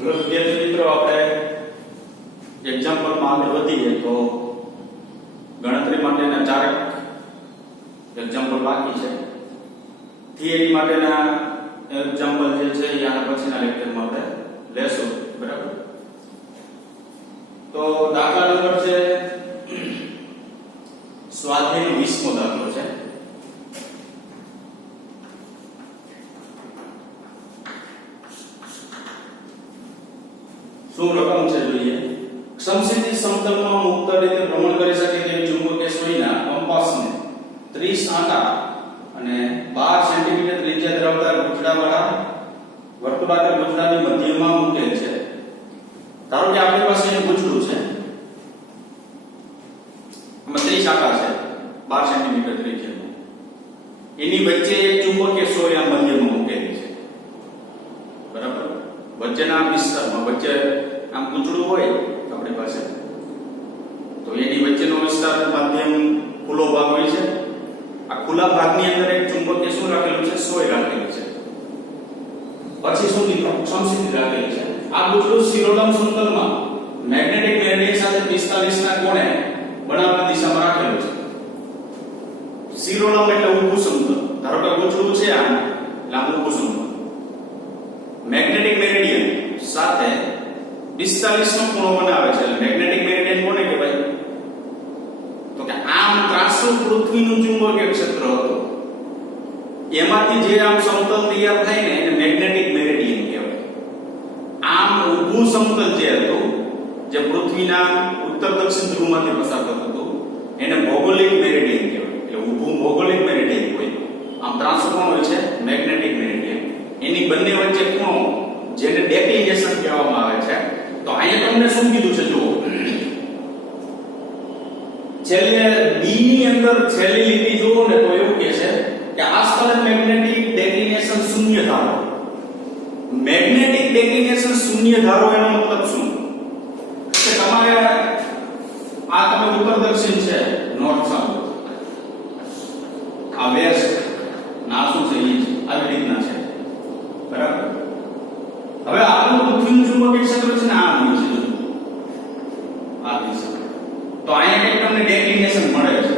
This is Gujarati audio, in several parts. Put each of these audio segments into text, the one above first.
હવે વિદ્યાર્થી મિત્રો આપણે એક્ઝામ્પલમાં આગળ વધીએ તો ગણતરી માટેના ચારક એક્ઝામ્પલ બાકી છે. થિયરી માટેના એક્ઝામ્પલ જે છે એ આના પછીના લેક્ચરમાં આપણે લેશું. બરાબર. તો દાખલા નંબર છે સ્વાધ્યાયનો 20મો દાખલો છે. શું રકમ છે જોઈએ. સમક્ષિતિજ સમતલમાં મુક્ત રીતે ભ્રમણ કરી શકે તેવી ચુંબકીય સુઈના કંપાસને 30 આંટા અને 12 સેન્ટીમીટર ત્રિજ્યા ધરાવતા ગુંચડાવાળા વર્તુળાકાર ગુંચડાની મધ્યમાં મૂકેલ છે. ધારો કે આપણી પાસે એક ગુંચડું છે, આમાં 30 આંટા છે 12 સેન્ટીમીટર ત્રિજ્યાનું. એની વચ્ચે એક ચુંબકીય સોય આ મધ્યમાં મૂકેલી છે. બરાબર. વચ્ચેના વિસ્તારમાં વચ્ચે આમ ગુંચડું હોય આપણી પાસે, તો એની વચ્ચેનો વિસ્તાર માધ્યમ ખુલ્લો ભાગ હોય છે. આ ખુલ્લા ભાગની અંદર એક ચુંબકીય શું રાખેલું છે? સોય રાખેલી છે. પછી શું કીધું? સમક્ષિતિજ રાખેલી છે. આ ગુંચડું શિરોલંબ સમતલમાં મેગ્નેટિક મેરિડિયન સાથે 45 ના કોણે બનાવવાની દિશામાં રાખેલું છે. શિરોલંબ એટલે ઊભું સમતલ. ધારો કે ગુંચડું છે આમ, એટલે આમ ઊભું સમતલ. મેગ્નેટિક મેરિડિયન સાથે 45 નો ખૂણો બનાવે છે. એટલે મેગ્નેટિક મેરિડિયન કોને કહેવાય? તો કે આમ ત્રાંસુ પૃથ્વીનું ચુંબકીય ક્ષેત્ર હતું, એમાંથી જે આમ સમતલ તૈયાર થાય ને એને મેગ્નેટિક મેરિડિયન કહેવાય. આમ ઊભું સમતલ જે હતું, જે પૃથ્વીના ઉત્તર દક્ષિણ ધ્રુવમાંથી પસાર થતું હતું, એને ભૌગોલિક મેરિડિયન કહેવાય. એટલે ઊભું ભૌગોલિક મેરિડિયન હોય. આમ ત્રાંસુ કોણ હોય છે? Magnetic meridian. એની બંને વચ્ચે ખૂણો જેને ડેક્લિનેશન કહેવામાં આવે છે. તો અહીંયા તમને શું કીધું છે જુઓ. છેલ્લે B ની અંદર છેલ્લી લીટી જુઓ ને તો એવું કહે છે કે આ સ્થળે મેગ્નેટિક ડેક્લિનેશન શૂન્ય ધારો. મેગ્નેટિક ડેક્લિનેશન શૂન્ય ધારો એનો મતલબ શું? કે તમારે આ તમે ઉત્તર દક્ષિણ છે, નોર્થ સાઉથ, આ વેસ્ટ ના શું છે ઈસ્ટ, આવી રીતના છે. બરાબર. હવે આપણું પૃથ્વીનું ચુંબકીય ક્ષેત્ર છે ને આ હોય છે આ દિશા. તો અહીંયા કંઈક તમને ડેક્લિનેશન મળે છે.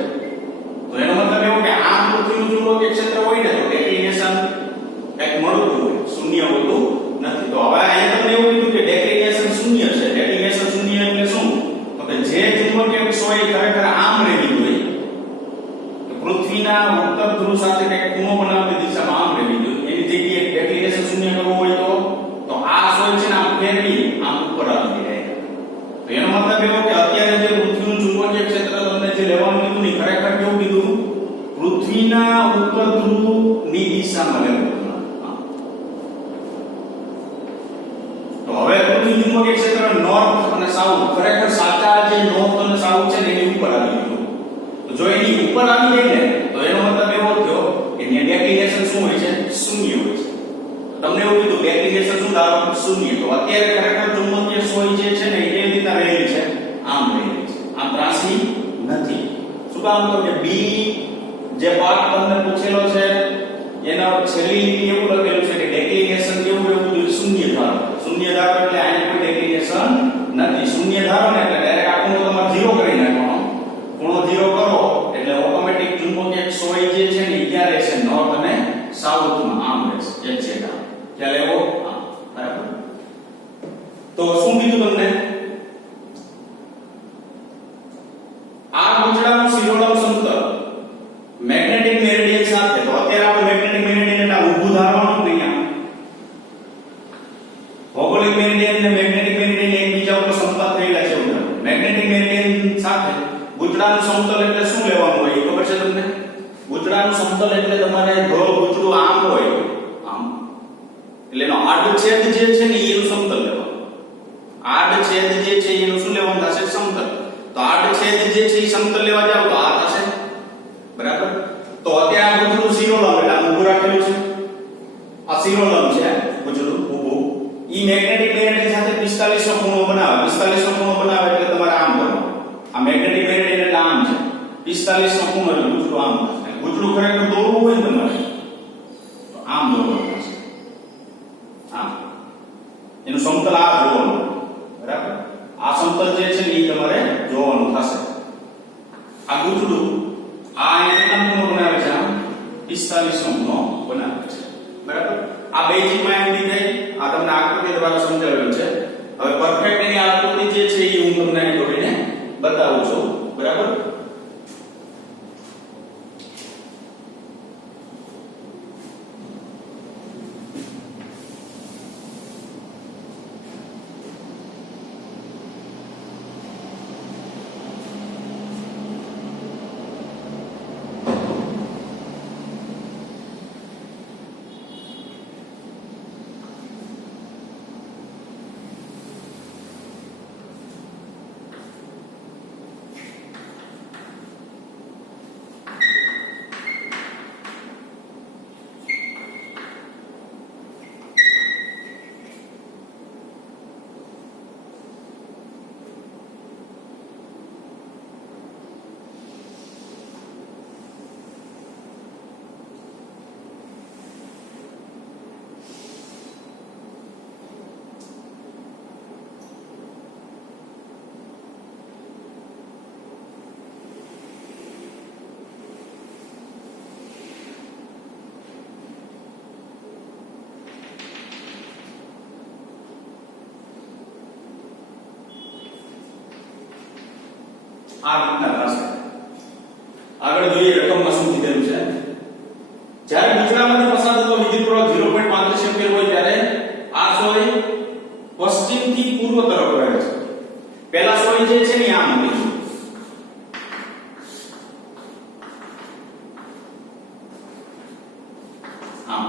તો એનો મતલબ એવો કે આ પૃથ્વીનું ચુંબકીય ક્ષેત્ર હોય ને તો ડેક્લિનેશન કંઈક મળતું હોય, શૂન્ય હોતું નથી. તો હવે અહીંયા તમને એવું કીધું કે ડેક્લિનેશન શૂન્ય છે. ડેક્લિનેશન શૂન્ય એટલે શું? તો કે જે ચુંબકીય સોય ખરેખર આમ રહેવી જોઈએ, કે પૃથ્વીના ઉત્તર ધ્રુવ સાથે કંઈક ખૂણો બનાવતી દિશામાં આમ રહેવી જોઈએ, એની જગ્યાએ ડેક્લિનેશન શૂન્ય કરવું હોય તો આ સોય છે ને આમ ફેરવી આમ ઉપર આવી જાય. તો એનો મતલબ એવો કે અત્યારે જે પૃથ્વીનું ચુંબકીય ક્ષેત્ર તમને જે લેવાનું કીધું ને ખરેખર કેવું કીધું? પૃથ્વીના ઉત્તર ધ્રુવની દિશામાં લેવું. તો હવે પૃથ્વીનું ચુંબકીય ક્ષેત્ર નોર્થ અને સાઉથ, ખરેખર સાચા જે નોર્થ અને સાઉથ છે ને એની ઉપર આવી ગયું. તો જો એની ઉપર આવી જાય ને તો એનો મતલબ એવો થયો કે એની ડેક્લિનેશન શું હોય છે? શૂન્ય હોય છે. તમને એવું કીધું ડેક્લિનેશન શું ધારો? શૂન્ય. તો અત્યારે ખરેખર ચુંબકીય સોય જે છે ને એ કેવી રીતના રહેલી છે? આમ રહેલી છે. આમ ત્રાંસી નથી. શું કામ? તો કે બી જે પાર્ટ તમને પૂછેલો છે એના છેલ્લી લીટી એવું લખેલું છે કે ડેક્લિનેશન કેવું રહેવું જોઈએ? શૂન્ય ધારો. શૂન્ય ધારો એટલે આની કોઈ ડેક્લિનેશન નથી. શૂન્ય ધારો ને એટલે ડાયરેક્ટ આ ખૂણો તમારે 0 કરી નાખવાનો. ખૂણો 0 કરો એટલે ઓટોમેટિક ચુંબકીય સોય જે છે ને એ ક્યાં રહેશે? નોર્થ અને સાઉથમાં આમ રહેશે. એક છે ખ્યાલ એવો. બરાબર. તો શું કીધું તમને? આ ગુંચડાનું શિરોલંબ સમતલ મેગ્નેટિક મેરિડિયન સાથે, તો અત્યારે આપણે મેગ્નેટિક મેરિડિયન એટલે ઊભું ધારવાનું નહીં. ભૌગોલિક મેરિડિયન અને મેગ્નેટિક મેરિડિયન એકબીજા ઉપર સમતલ થયેલા છે. મેગ્નેટિક મેરિડિયન સાથે ગુંચડાનું સમતલ એટલે શું લેવાનું હોય? ખબર છે તમને? ગુંચડાનું સમતલ એટલે તમારે જો ગુંચડું આમ હોય, આમ એટલે એનો આડછેદ જે છે ને એનું સમતલ લેવાનું. આડછેદ જે છે એનું શું લેવાનું થશે? સમતલ. તો આડછેદ જે છે એ સમતલ લેવા જાવ તો આ થશે. બરાબર. તો અત્યારે આ ગુંચડું શિરોલંબ એટલે આમ ઊભું રાખેલું છે. આ શિરોલંબ છે ગુંચડું ઊભું. ઈ મેગ્નેટિક મેરિડિયન સાથે 45 નો ખૂણો બનાવે. 45 નો ખૂણો બનાવે એટલે તમારે આમ કરવાનું. આ મેગ્નેટિક મેરિડિયન એટલે આમ છે. 45 નો ખૂણો એટલે ગુંચડું આમ થશે. ગુંચડું ખરેખર દોરવું હોય ને તમારે તો આમ દોરવાનું થશે. આમ એનું સમતલ આ 45 નો ખૂણો બનાવે છે બરાબર આ બેઝિકમાં એમ થઈ આ તમને આકૃતિ દ્વારા સમજાવેલું છે હવે પરફેક્ટ એની આકૃતિ જે છે એ હું તમને અહીં દોરીને બતાવું છું બરાબર આ રીતના થશે આગળ જોઈએ રકમમાં શું કીધેલું છે જ્યારે ગુજરાતમાંથી પસાર થતો વિદ્યુત પ્રવાહ 0.35 એમ્પિયર હોય ત્યારે આ સોય પશ્ચિમથી પૂર્વ તરફ વહે છે પહેલા સોય જે છે ને આમ હતી આમ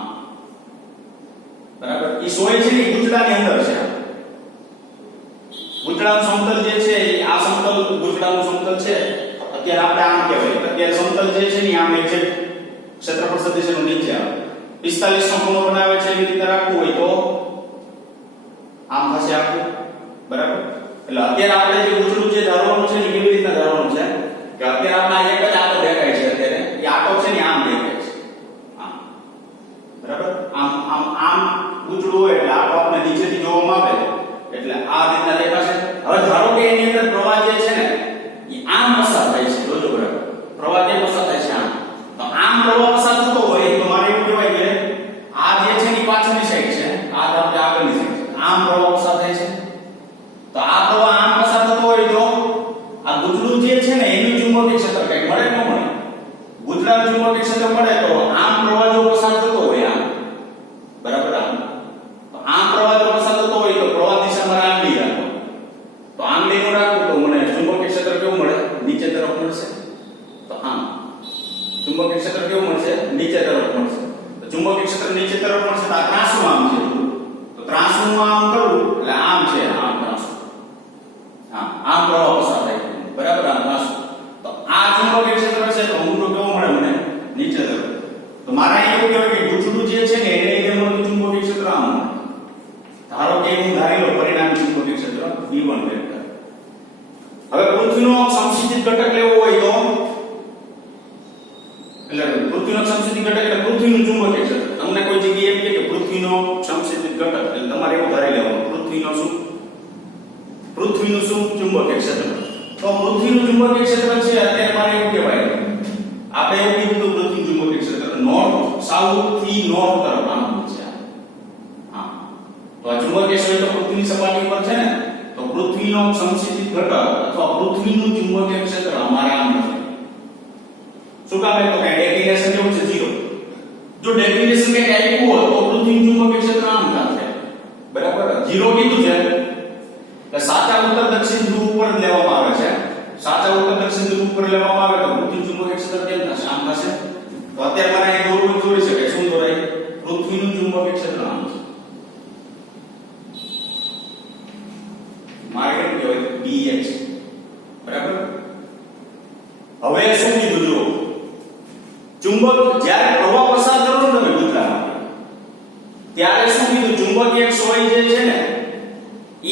બરાબર ઈ સોય છે ને ગુજરાતની અંદર છે ગુજરાત સમતલ જે છે આ સમતલ ગુજરાતનું સમતલ છે અત્યારે આપણે આમ કહેવાય અત્યારે સમતલ જે છે ને આમ એક્ઝેક્ટ ક્ષેત્રફળ સદિશનું નીચે આવે 45 નો ખૂણો બનાવે છે એવી રીતે રાખવું હોય તો આમ થશે આખું બરાબર એટલે અત્યારે આપણે જે ગુજરાત જે ધારવાનું છે ને કેવી રીતના ધારવાનું છે કે અત્યારે આપણે એક જ આટો દેખાય છે અત્યારે એ આટો છે ને આમ દેખાય છે આમ બરાબર આમ આમ આમ ગુજરાત હોય એટલે આટો આપણે નીચેથી જોવામાં આવે એટલે આ રીતના દેખાશે હવે ધારો કે એની અંદર પ્રવાહ જે છે ને એ આમ પસાર થાય છે જોજો બરાબર પ્રવાહ જે પસાર થાય છે આમ તો આમ પ્રવાહ પસાર થતો હોય તો મારે એવું કહેવાય કે આ જે છે ની પાછળની સાઈડ છે આ ધારો કે આગળની સાઈડ છે આમ પ્રવાહ પસાર થાય છે તો આ પ્રવાહ આમ પસાર થતો હોય તો આ ગુજરું જે છે ને એનું ચુંબકીય ક્ષેત્ર કઈ મળે ન મળે ગુજરાનું ચુંબકીય ક્ષેત્ર મળે તો આમ પ્રવાહ જો પસાર થતો હોય આમ બરાબર આમ પ્રવાહ જો પસાર થતો હોય તો પ્રવાહ દિશામાં આંગળી રાખો તો આંગળીનું રાખું તો મને ચુંબકીય ક્ષેત્ર કેવું મળે નીચે તરફ મળશે તો આમ ચુંબકીય ક્ષેત્ર કેવું મળશે નીચે તરફ મળશે તો ચુંબકીય ક્ષેત્ર નીચે તરફ મળશે તો આ ત્રાંસું આમ છે તો ત્રાંસું આમ કરું એટલે આમ છે આમ ત્રાંસું આમ પ્રવાહ પસાર થાય બરાબર આમ ત્રાંસું તો આ ચુંબકીય ક્ષેત્ર છે તો ઊંડો કેવો મળે મને નીચે તરફ તો મારે એવું કહેવાય કે ગુજરું જે છે ને એને લીધે મળતું ચુંબકીય ક્ષેત્ર આમ ધારો કે હું ધારી લો પરિણામી ચુંબકીય ક્ષેત્ર V1 વેક્ટર હવે પૃથ્વીનો સમસ્થિતિક ઘટક લેવો હોય તો એટલે પૃથ્વીનો સમસ્થિતિક ઘટક એટલે પૃથ્વીનું ચુંબકીય ક્ષેત્ર તમને કોઈ જગ્યાએ એમ કે પૃથ્વીનો સમસ્થિતિક ઘટક એટલે તમારે એવું ધારી લેવાનું પૃથ્વીનું શું ચુંબકીય ક્ષેત્ર તો પૃથ્વીનું ચુંબકીય ક્ષેત્ર છે અત્યારે મારે એવું કહેવાય આપણે એવું કીધું પૃથ્વીનું ચુંબકીય ક્ષેત્ર નોર્થ સાઉથ થી નોર્થ તરફ આમ છે તો આ ચુંબકીય ક્ષેત્ર પૃથ્વીની સપાટી પર છે ને તો પૃથ્વીનો સમસ્થિતિક ઘટક અથવા પૃથ્વીનું ચુંબકીય ક્ષેત્ર અમારે આમ નથી શું કામ તો કે ડેફિનેશન કેવું છે 0 જો ડેફિનેશન કે આપ્યું હોય તો પૃથ્વીનું ચુંબકીય ક્ષેત્ર આમ થશે બરાબર 0 કીધું છે એટલે સાચા ઉત્તર દક્ષિણ ધ્રુવ ઉપર લેવામાં આવે છે સાચા ઉત્તર દક્ષિણ ધ્રુવ ઉપર લેવામાં આવે તો પૃથ્વીનું ચુંબકીય ક્ષેત્ર કેમ થશે આમ થશે તો અત્યારે મને અહીં દોરવું જોઈ શકે શું દોરાય પૃથ્વીનું ચુંબકીય ક્ષેત્ર આમ છે મારે કેમ કહેવાય BH બરાબર હવે શું કીધું જો ચુંબક જ્યારે પ્રવાહ પસાર કરો ને તમે ગુજરાતમાં ત્યારે શું કીધું ચુંબકીય સોય જે છે ને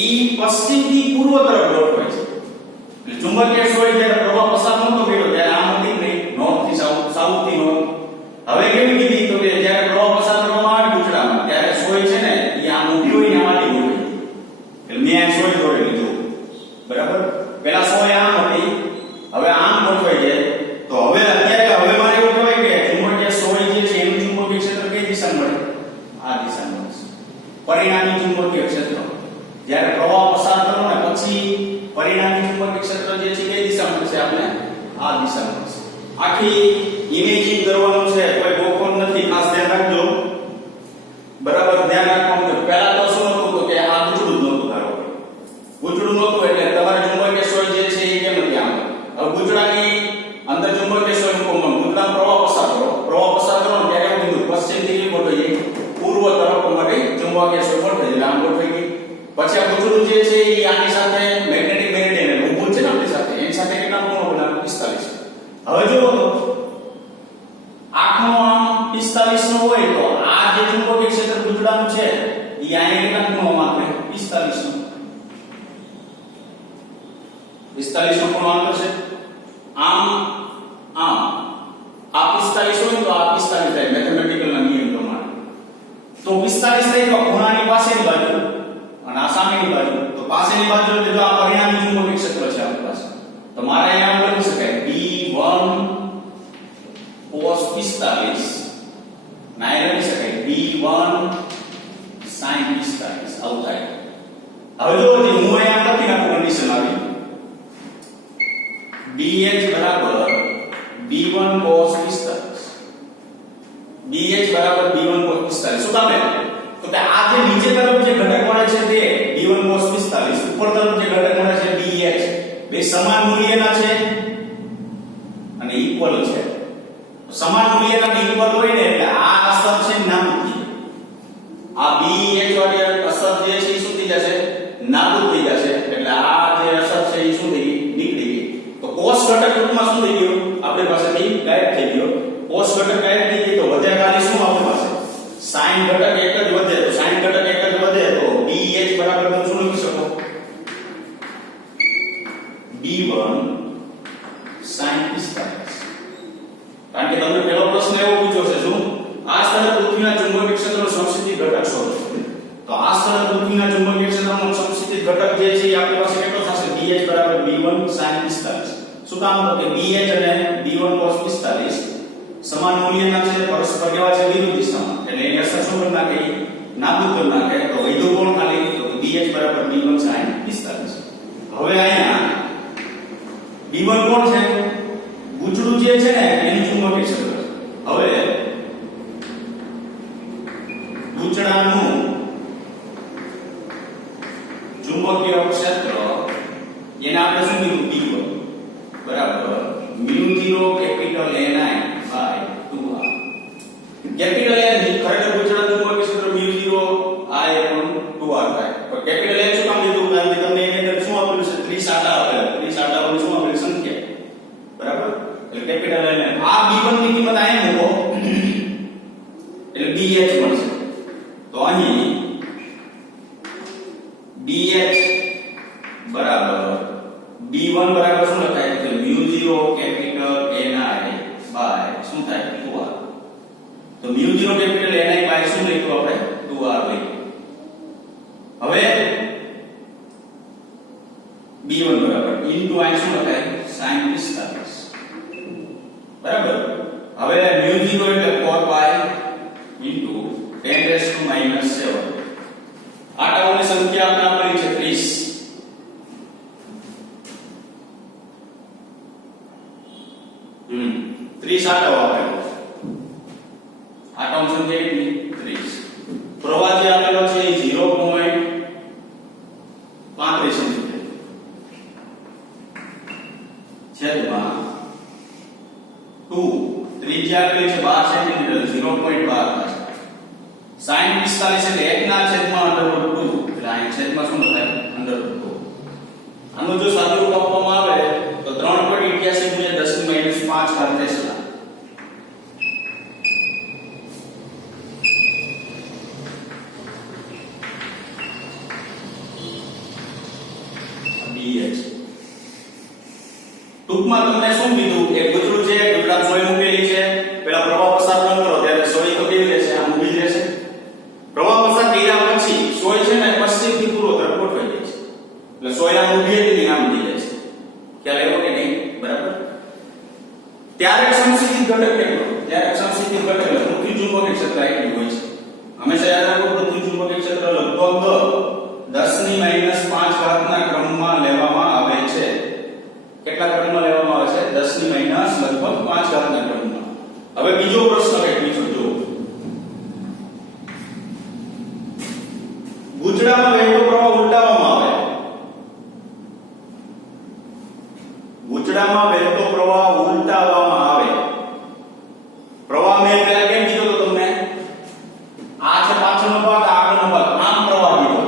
ઈ પશ્ચિમથી પૂર્વ તરફ ગોઠવાય છે એટલે ચુંબકીય સોય જ્યારે પ્રવાહ પસાર નહોતો કર્યો ત્યારે આમ હતી નહીં નોર્થ થી સાઉથ થી નોર્થ હવે કેવી કીધી તો કે જ્યારે પ્રવાહ પસાર કરવામાં આવે ગુજરાતમાં ત્યારે સોય છે ને ઈ આમ ઊભી હોય ને આમાંથી ગોઠવાય એટલે મેં આ સોય દોરેલી જો બરાબર પેલા સોય આમ હતી હવે આમ ગોઠવાઈ જાય તો હવે અત્યારે હવે મારે એવું કહેવાય કે ચુંબકીય સોય જે છે એનું 45 નો હોય તો આ જે ચુંબકીય ક્ષેત્ર ગુજડાનું છે ઈ આને કેટલા ખૂણામાં આપે 45 નો 45 નો ખૂણો આંતર છે આમ આ 45 હોય તો આ 45 થાય મેથેમેટિકલ ના નિયમ પ્રમાણે તો 45 થાય તો ખૂણાની પાસેની બાજુ અને આ સામેની બાજુ તો પાસેની બાજુ એટલે જો આ પરિણામી ચુંબકીય ક્ષેત્ર છે આપણી પાસે તો મારે અહીંયા લખી શકાય B1 cos 45 ના એ લખી શકાય B1 sin 45 આવું થાય હવે જો હું અહીંયા લખી નાખું કન્ડિશન આવી BH બરાબર B1 cos 45 BH બરાબર B1 cos 45 શું કામે તો કે આ જે નીચે તરફ જે ઘટક મળે છે તે B1 cos 45 ઉપર તરફ જે ઘટક મળે છે BH બે સમાન મૂલ્યના છે અને ઇક્વલ છે સમાન મૂલ્યના ને ઇક્વલ હોય ને એટલે આ અસર છે નાબૂદ થઈ આ BH વાળી અસર જે છે એ શું થઈ જશે નાબૂદ થઈ જશે એટલે આ જે અસર છે એ શું થઈ ગઈ નીકળી ગઈ તો cos ઘટક ટૂંકમાં શું થઈ ગયું આપણી પાસેથી ગાયબ થઈ ગયો cos ઘટક ગાયબ થઈ ગઈ તો વધ્યા ખાલી શું આપણી પાસે sin ઘટક એક જ વધે તો sin ઘટક એક જ વધે તો BH બરાબર તમે શું લખી શકો B1 sin 45 કારણ કે તમને પહેલો પ્રશ્ન એવો પૂછ્યો છે શું આ સ્થળે પૃથ્વીના ચુંબકીય ક્ષેત્રનો સમસ્થિતિ ઘટક શોધો તો આ સ્થળે પૃથ્વીના ચુંબકીય ક્ષેત્રનો સમસ્થિતિ ઘટક જે છે એ આપણી પાસે કેટલો થશે BH બરાબર B1 sin 45 શું કામ તો કે BH અને B1 cos 45 સમાન મૂલ્યના છે પરસ્પર કેવા છે વિરુદ્ધ દિશામાં એટલે એની અસર શું કરી નાખે નાબૂદ કરી નાખે તો વૈધુ કોણ ખાલી તો BH બરાબર B1 sin 45 હવે અહીંયા B1 કોણ છે ગુજડું જે છે ને એનું ચુંબકીય ક્ષેત્ર હવે ગુજડાનું ચુંબકીય ક્ષેત્ર એને આપણે શું કીધું B1 બરાબર μ0 capital Ni by 2r capital N ખરેખર ગુજડાનું ચુંબકીય ક્ષેત્ર μ0 I upon 2r થાય પણ કેપિટલ N શું કામ લીધું કારણ કે તમને એની અંદર શું આપેલું છે 30 આટા આપેલા 30 આટા પર શું આપેલું સંખ્યા બરાબર એટલે કેપિટલ N આ B1 ની કિંમત અહીંયા મૂકો એટલે BH મળશે તો અહીં BH બરાબર B1 બરાબર શું લખાય તો μ0 કેપિટલ Ni બાય શું થાય 2r તો μ0 કેપિટલ Ni બાય શું લખ્યું આપણે 2r લખ્યું હવે B1 બરાબર ઇન્ટુ આ શું લખાય sin 45 બરાબર હવે μ0 એટલે 4 પાઈ ઇન્ટુ 10 raised to minus 7 આટાઓની સંખ્યા આપણે આપેલી છે 30 આટાઓ આપેલો છે આટાઓની સંખ્યા કેટલી 30 પ્રવાહ જે આપેલો છે એ 0.35 સેન્ટીમીટર છેદમાં 2 ત્રિજ્યા આપેલી છે 12 સેન્ટીમીટર 0.12 થશે sin 45 એટલે 1 ના છેદમાં √2 એટલે અહીં છેદમાં શું લખાય √2 આનું જો સાદુરૂપ આપવામાં આવે તો 3.88 ગુણ્યા 10 ની -5 ઘાત ટેસ્લા BH ટૂંકમાં તમને શું કીધું એક ગુજરું છે ગુજરાત સોય મૂકેલી છે પેલા પ્રવાહ પસાર ન કરો ત્યારે સોય તો કેવી રહેશે આમ ઊભી જ રહેશે પ્રવાહ પસાર કર્યા પછી સોય છે ને પશ્ચિમથી પૂર્વ તરફ ગોઠવાઈ જાય છે એટલે સોય આમ ઊભી હતી આમ થઈ જાય છે ખ્યાલ આવ્યો કે નહીં બરાબર ત્યારે સમસ્થિતિ ઘટક કેટલો ત્યારે સમસ્થિતિ ઘટક એટલે પૃથ્વી ચુંબકીય ક્ષેત્ર એટલું હોય છે હંમેશા યાદ રાખો પૃથ્વી ચુંબકીય ક્ષેત્ર લગભગ 10 ની -5 ઘાતના ક્રમમાં લેવામાં આવે છે કેટલા ક્રમમાં લેવામાં આવે છે 10 ની માઈનસ લગભગ 5 ઘાતના ક્રમમાં હવે બીજો પ્રશ્ન કઈ પૂછો જો ગુજડામાં વહેતો પ્રવાહ ઉલટાવવામાં આવે ગુજડામાં વહેતો પ્રવાહ ઉલટાવવામાં આવે પ્રવાહ મેં પહેલા કેમ કીધું તો તમને આ છે પાછળનો ભાગ આગળનો ભાગ આમ પ્રવાહ કીધો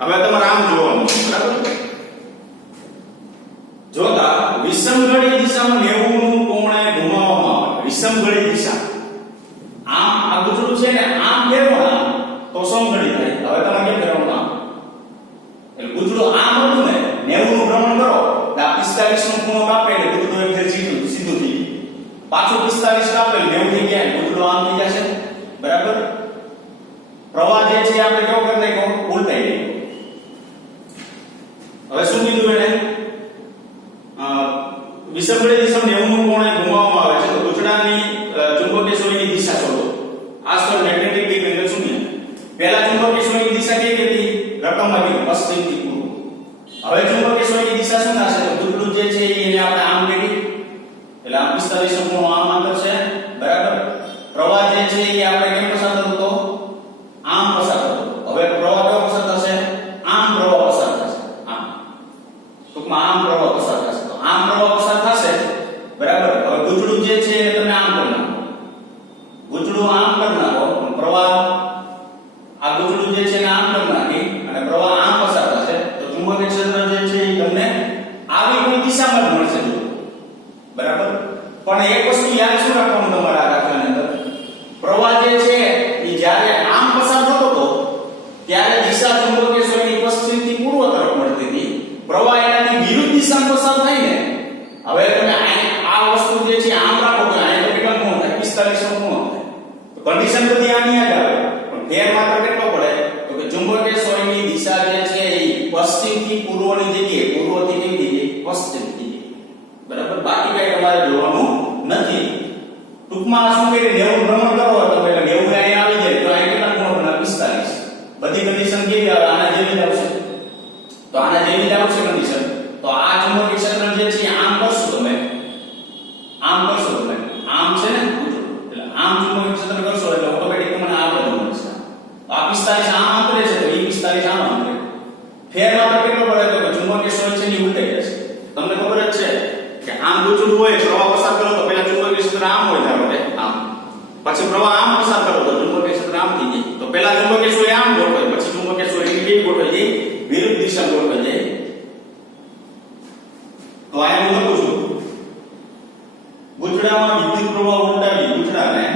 હવે તમારે આમ જોવાનું છે, બરાબર? જોતા વિષમઘડી દિશામાં 90 નું કોણે ઘુમાવવામાં આવે. વિષમઘડી દિશા આમ આ ગુજરું છે ને આમ ફેરવવાનું તો સમઘડી થાય. હવે તમે કેમ ફેરવવાનું આમ? એટલે ગુજરું આમ હતું ને 90 નું ભ્રમણ કરો તો આ 45 નો ખૂણો કાપે એટલે ગુજરું એક ફેર સીધું થઈ ગયું. પાછું 45 કાપે 90 થઈ ગયા, ગુજરું આમ થઈ જશે, બરાબર? પ્રવાહ જે છે આપણે કેવો કરી નાખ્યો? ઉલટાઈ ગયો. હવે શું કીધું એને? વિષમઘડી દિશામાં 90 નું કોણે ઘુમાવવામાં આવે છે તો ગુજડાની ચુંબકીય સોયની દિશા શોધો. આ સ્તર મેગ્નેટિક ડિપેન્ડન્સ શૂન્ય. પહેલા ચુંબકીય સોયની દિશા કેવી હતી? રકમમાં હતી પશ્ચિમથી પૂર્વ. હવે ચુંબકીય સોયની દિશા શું થશે? તો ગુજડું જે છે એને આપણે આમ કરી એટલે આમ 45 નો ખૂણો આમ અંદર છે, બરાબર? પ્રવાહ જે છે એ આપણે કેમ પસાર થતો હતો? આમ પસાર થતો. હવે પ્રવાહ કેવો પસાર થશે? આમ પ્રવાહ પસાર થશે. આમ ટૂંકમાં આમ પ્રવાહ પસાર થશે. તો આમ પ્રવાહ પસાર થશે, બરાબર? હવે ગુજડું જે છે એને તમે આમ કરી નાખો. ગુજડું આમ કરી નાખો, પ્રવાહ આ ગુજડું જે છે એને આમ કરી નાખી અને પ્રવાહ આમ પસાર થશે તો ચુંબકીય ક્ષેત્ર જે છે એ તમને આવી કોઈ દિશામાં જ મળશે, બરાબર? પણ એક વસ્તુ યાદ શું રાખવાનું તમારે આ દાખલાની અંદર? પ્રવાહ જે છે એ જ્યારે આમ પસાર થતો હતો ત્યારે દિશા ચુંબકીય સોયની પશ્ચિમથી પૂર્વ તરફ મળતી હતી. પ્રવાહ એનાથી વિરુદ્ધ દિશામાં પસાર થાય ને, હવે તમે આ વસ્તુ જે છે આમ રાખો તો આ તો કેટલા ખૂણો થાય? 45 નો ખૂણો થાય. તો કન્ડિશન બધી આની જ આવે, પણ ફેર માત્ર કેટલો પડે? તો કે ચુંબકીય સોયની દિશા જે છે એ પશ્ચિમથી પૂર્વની જગ્યાએ પૂર્વથી કેવી જગ્યાએ? પશ્ચિમથી, બરાબર? બાકી કઈ તમારે જોવાનું નથી. ટૂંકમાં શું કે 90 ભ્રમણ કરો તો એટલે 90 અહીં આવી જાય તો અહીં કેટલા ખૂણો બને? 45. બધી કન્ડિશન કેવી આવે? આના જેવી જ આવશે. તો આના જેવી જ આવશે કન્ડિશન. તો આ ચુંબકીય ક્ષેત્ર જે છે આમ કરશો તમે, આમ કરશો તમે, આમ છે ને એટલે આમ ચુંબકીય ક્ષેત્ર કરશો એટલે ઓટોમેટિક તમને આ બધું મળશે. આ 45 આમ અંતરે છે તો એ 45 આમ અંતરે. ફેર માત્ર કેટલો પડે? તો ચુંબકીય સોય છે ની ઉલટાઈ જશે. તમને ખબર જ છે કે આમ ગુજરું હોય પ્રવાહ પસાર કરો તો પહેલા ચુંબકીય ક્ષેત્ર આમ હોય ધારો કે આમ, પછી પ્રવાહ આમ પસાર કરો તો ચુંબકીય ક્ષેત્ર આમ થઈ જાય. તો પહેલા ચુંબકીય સોય આમ ગોઠવાય, પછી ચુંબકીય સોય કેવી ગોઠવાય જાય? વિરુદ્ધ દિશા ગોઠવાય જાય. તો આયા હું લખું છું ગુજડામાં વિદ્યુત પ્રવાહ ઉલટાવી ગુજડામાં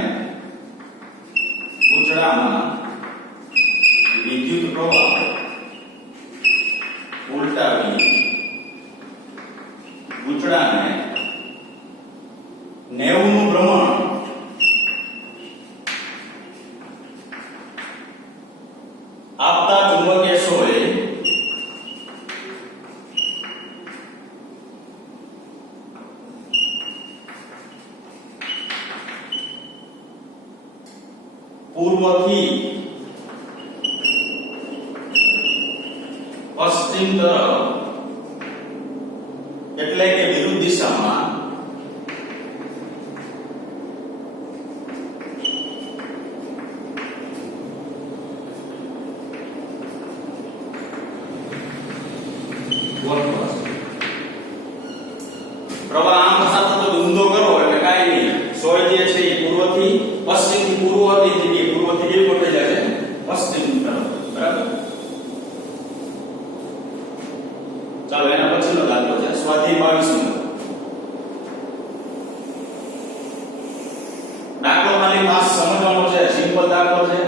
વિદ્યુત પ્રવાહ ઉલટાવી ગુજડાને 90 નું ભ્રમણ આપતા ચુંબકીય સોય પૂર્વથી પશ્ચિમ તરફ એટલે કે વિરુદ્ધ દિશામાં પ્રવાહ આમ પસાર થતો ઊંધો કરો એટલે કાઈ નહીં. સોય જે છે એ પૂર્વથી પશ્ચિમથી પૂર્વથી જગ્યાએ પૂર્વથી કેવી ગોઠવાઈ જશે? પશ્ચિમ તરફ, બરાબર? ચાલો એના પછીનો દાખલો છે સ્વાધ્યાય 22 નો દાખલો. ખાલી ખાસ સમજવાનો છે, સિમ્પલ દાખલો છે.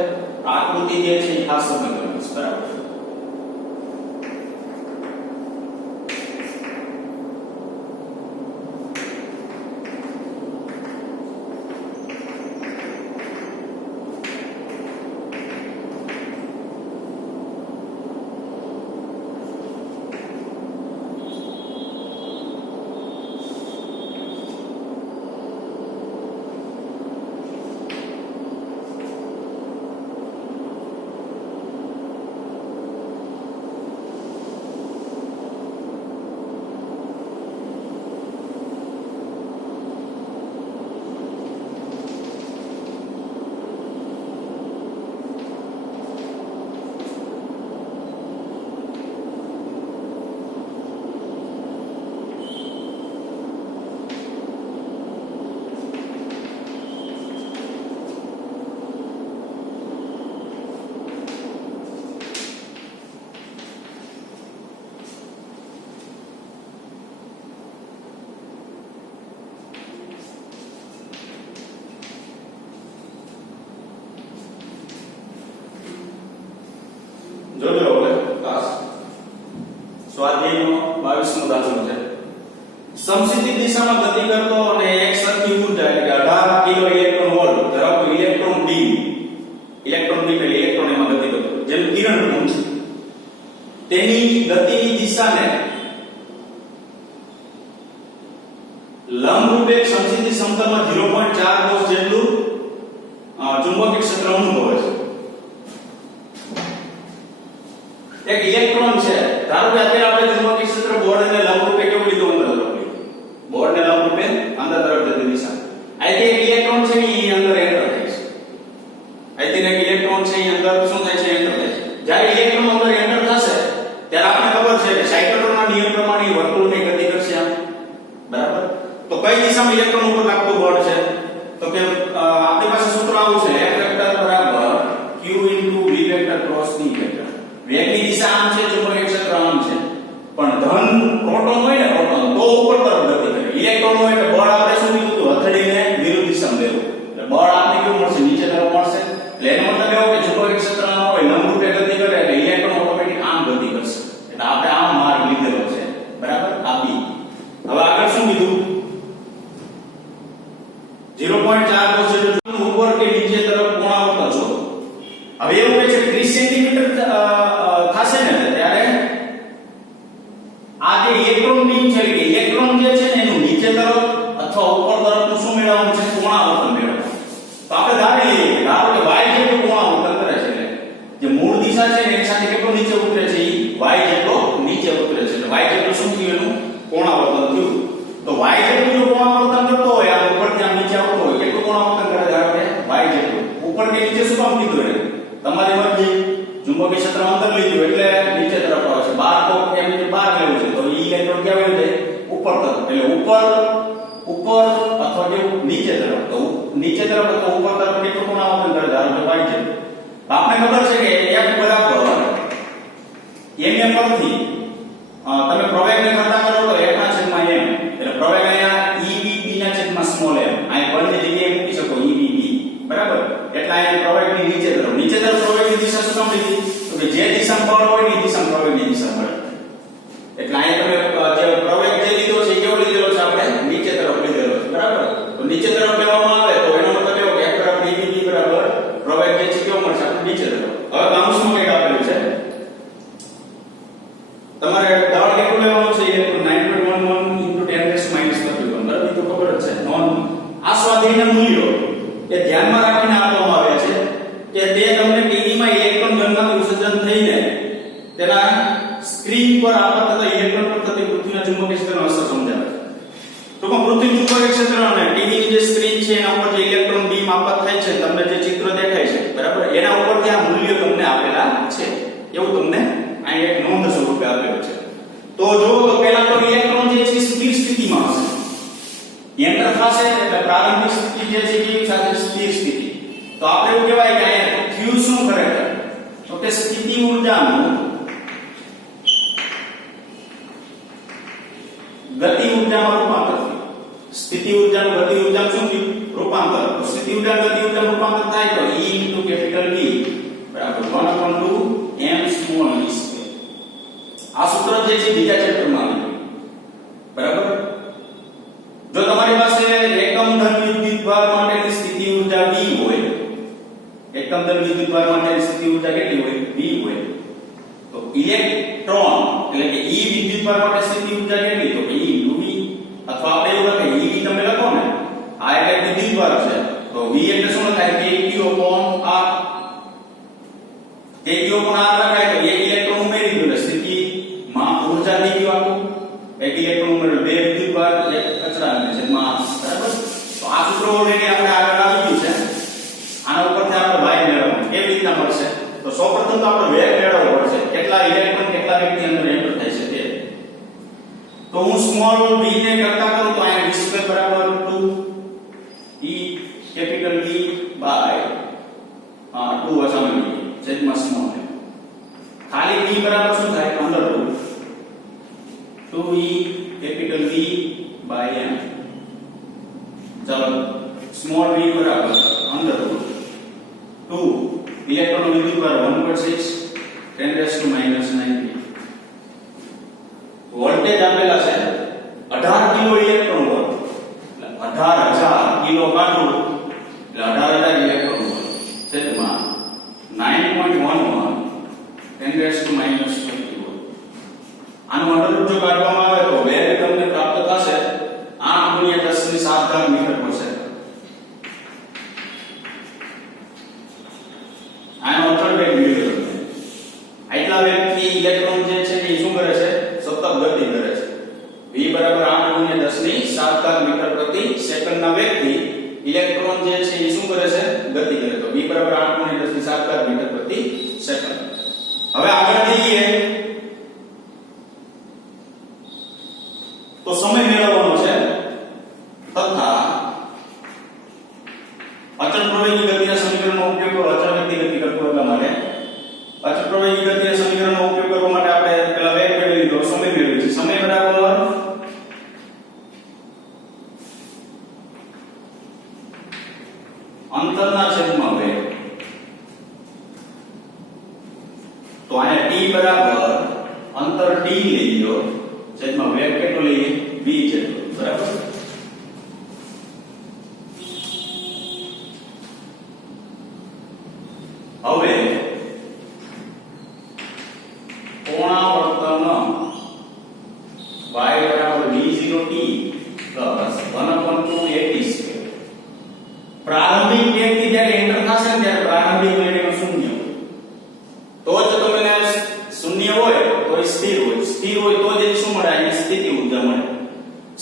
આકૃતિ જે છે એ ખાસ સમજવાની છે, બરાબર? સ્વાધ્યાયનો 22મો દાખલો છે. સમસ્થિતિ દિશામાં ગતિ કરતો અને એક સરખી ઊર્જા એટલે કે 18 કિલો ઇલેક્ટ્રોન વોલ્ટ ધરાવતો ઇલેક્ટ્રોન બીમ એટલે ઇલેક્ટ્રોન એમાં ગતિ કરતો જેનું કિરણ કોણ છે તેની ગતિની દિશાને લંબરૂપે સમસ્થિતિ સમતલમાં 0.4 કોસ જેટલું ચુંબકીય ક્ષેત્ર અનુભવે છે. એક ઇલેક્ટ્રોન છે ધારો કે અત્યારે આપણે ચુંબકીય ક્ષેત્ર બોર્ડને લંબરૂપે કેવું લીધું અંદર તરફ બોર્ડને લંબરૂપે અંદર તરફ જતી દિશા અહીંથી એક ઇલેક્ટ્રોન છે એ અંદર એન્ટર થાય છે અહીંથી એક ઇલેક્ટ્રોન છે એ અંદર શું થાય છે એન્ટર થાય છે જ્યારે ઇલેક્ટ્રોન અંદર એન્ટર થશે ત્યારે આપણે ખબર છે કે સાયક્લોટોનના નિયમ પ્રમાણે વર્તુળની ગતિ કરશે બરાબર તો કઈ દિશામાં ઇલેક્ટ્રોન ઉપર લાગતું બળ છે તો કે આપણી પાસે સૂત્ર આવું છે F વેક્ટર બરાબર q * v vector cross d vector વેગની દિશા આમ છે ચુંબકીય ક્ષેત્ર આમ છે પણ ધન પ્રોટોન હોય ને પ્રોટોન તો ઉપર તરફ ગતિ કરે ઇલેક્ટ્રોન હોય એટલે બળ આપણે શું કીધું હતું હથેળીને વિરુદ્ધ દિશામાં લેવું એટલે બળ આપણે કેવું મળશે નીચે તરફ મળશે એટલે એનો મતલબ એવો કે ચુંબકીય ક્ષેત્રમાં હોય લંબરૂપે ગતિ કરે એટલે ઇલેક્ટ્રોન ઓટોમેટિક આમ ગતિ કરશે એટલે આપણે આમ માર્ગ લીધેલો છે બરાબર આ B હવે આગળ શું કીધું 0.4 કોસ જેટલું ઉપર કે નીચે તરફ કોણાવર્તન શોધો હવે એવું કહે છે 30 સેન્ટીમીટર થશે ને ત્યારે આ જે ઇલેક્ટ્રોન બીમ છે કે ઇલેક્ટ્રોન જે છે ને એનું નીચે તરફ અથવા ઉપર તરફનું શું મેળવવાનું છે કોણાવર્તન મેળવવાનું તો આપણે ધારી લઈએ કે ધારો કે y જેટલું કોણાવર્તન કરે છે એટલે જે મૂળ દિશા છે એની સાથે કેટલો નીચે ઉતરે છે એ y જેટલો નીચે ઉતરે છે એટલે y જેટલું શું થયું એનું કોણાવર્તન થયું તો y જેટલું જો કોણાવર્તન કરતો હોય આ ઉપરથી આમ નીચે આવતો હોય કેટલું કોણાવર્તન કરે ધારો કે y જેટલું ઉપર કે નીચે શું કામ કીધું એને તમારી મરજી ચુંબકીય ક્ષેત્ર અંદર લીધું એટલે નીચે તરફ આવે છે બહાર તો એમ કે બહાર લેવું છે તો ઈ ઇલેક્ટ્રોન ક્યાં વહી જાય ઉપર તરફ એટલે ઉપર અથવા કે નીચે તરફ તો નીચે તરફ અથવા ઉપર તરફ કેટલું કોણાવર્તન કરે ધારો કે y જેટલું આપણે ખબર છે કે F બરાબર m પરથી તમે પ્રવેગને કરતા કરો તો f ના છેદમાં m એટલે પ્રવેગ અહીંયા EVB ના છેદમાં સ્મોલ m અહીં બંને જગ્યાએ મૂકી શકો EVB બરાબર એટલે અહીંયા પ્રવેગની નીચે તરફ પ્રવેગની દિશા શું કામ લીધી તો કે જે દિશામાં બળ હોય એ દિશામાં પ્રવેગની દિશા મળે એટલે અહીંયા તમે જે પ્રવેગ જે લીધો છે કેવો લીધેલો છે આપણે નીચે તરફ લીધેલો છે બરાબર તો નીચે તરફ લેવામાં આવે તો એનો મતલબ એવો કે f બરાબર EVB બરાબર પ્રવેગ જે છે કેવો મળશે આપણે નીચે તરફ હવે કાઉન્સમાં કંઈક આપેલું છે તમારે દળ કેટલું લેવાનું છે એ 9.11 * 10⁻³ બરાબર તો ખબર જ છે નોન આ સ્વાધ્યાયના મૂલ્યો એ ધ્યાનમાં રાખીને આપવામાં આવે છે કે તે તમને ટીવી માં ઇલેક્ટ્રોન ઘનતાનું વિસર્જન થઈને તેના સ્ક્રીન પર આપત થતા ઇલેક્ટ્રોન પર થતી પૃથ્વીના ચુંબકીય ક્ષેત્રનો અસર સમજાવે છે તો પૃથ્વી ચુંબકીય ક્ષેત્ર અને ટીવીની જે સ્ક્રીન છે એના ઉપર જે ઇલેક્ટ્રોન બીમ આપત થાય છે તમને જે ચિત્ર દેખાય છે બરાબર એના ઉપરથી આ મૂલ્યો તમને આપેલા છે એવું તમને અહીં એક નોંધ સ્વરૂપે આપેલું છે તો જો તો પહેલા તો ઇલેક્ટ્રોન જે છે સ્થિર સ્થિતિમાં હશે એન્ટર થશે એટલે પ્રારંભિક સ્થિતિ જે છે કે સાથે સ્થિર સ્થિતિ તો આપણે એવું કહેવાય કે અહીંયા થયું શું ખરેખર તો કે સ્થિતિ ઊર્જાનું ગતિ ઊર્જામાં રૂપાંતર થયું સ્થિતિ ઊર્જાનું ગતિ ઊર્જામાં શું થયું રૂપાંતર તો સ્થિતિ ઊર્જા ગતિ ઊર્જામાં રૂપાંતર થાય તો E * કેપિટલ V બરાબર 1/2 m સ્મોલ v સ્ક્વેર આ સૂત્ર જે છે બીજા ચેપ્ટરમાં આવ્યું બરાબર જો તમારી પાસે એકમ ધન વિદ્યુતભાર માટેની સ્થિતિ ઊર્જા V હોય એકમ ધન વિદ્યુતભાર માટેની સ્થિતિ ઊર્જા કેટલી હોય V હોય તો ઇલેક્ટ્રોન એટલે કે E વિદ્યુતભાર માટે સ્થિતિ ઊર્જા કેટલી તો કે E uv અથવા આપણે એવું લખીએ EV તમે લખો ને આ એટલે વિદ્યુતભાર છે તો V એટલે શું લખાય kq/r kq/r લખાય તો એક ઇલેક્ટ્રોન ઉમેરી દો એટલે સ્થિતિમાં ઊર્જા થઈ ગયું આખું એક ઇલેક્ટ્રોન ઉમેરેલ બે વિદ્યુતભાર એક કચરાને છેદમાં બરાબર તો આ સૂત્ર ઓલરેડી આપણે આગળ આવી ગયું છે આના ઉપરથી આપણે y મેળવવાનું કેવી રીતના મળશે તો સૌપ્રથમ તો આપણે વેગ મેળવવો પડશે કેટલા ઇલેક્ટ્રોન કેટલા વેગની અંદર એન્ટર થાય છે તે તો હું સ્મોલ v ને કરતા કરું તો અહીંયા v² બરાબર 2 e કેપિટલ V બાય 2 સામે છેદમાં સ્મોલ ખાલી v બરાબર શું થાય અંદર 2e capital V by m ચાલો સ્મોલ v બરાબર અંદર 2 ઇલેક્ટ્રોન વિદ્યુતભાર 1.6 10⁻⁹ આનું અંડરરૂટ જો કાઢવામાં આવે તો વેગ તમને પ્રાપ્ત થશે 8 × 10⁷ મીટર પર સેકન્ડ. આનો અચળ વેગ મેળવ્યો તમે. આટલા વેગથી ઇલેક્ટ્રોન જે છે એ શું કરે છે? સતત ગતિ કરે છે. v બરાબર 8 × 10⁷ મીટર પ્રતિ સેકન્ડના વેગથી ઇલેક્ટ્રોન જે છે એ શું કરે છે? ગતિ કરે. તો v બરાબર 8 × 10⁷ મીટર પ્રતિ સેકન્ડ. હવે આગળ જઈએ તો સમય મેળવવાનો છે તથા અચળ પ્રવેગી ગતિના સમીકરણનો ઉપયોગ કરો. અચળ ગતિ ગતિ કરતો એટલા માટે અચળ પ્રવેગી ગતિના સમીકરણનો ઉપયોગ કરવા માટે આપણે પહેલા વેગ મેળવી લીધો, સમય મેળવી છે. સમય બરાબર અંતરના છેદમાં વેગ. તો અહીંયા t બરાબર અંતર t લઈ લો, છેદમાં વેગ કેટલો લઈએ? v જેટલો. બરાબર. હવે કોણાવર્તન y બરાબર v0t પ્લસ 1/2at². પ્રારંભિક વેગથી જ્યારે એન્ટર થશે ને ત્યારે પ્રારંભિક વેગ શૂન્ય. તો જ તમને શૂન્ય હોય તો એ સ્થિર હોય. સ્થિર હોય તો જ શું મળે? અહીંયા સ્થિતિ ઊર્જા મળે.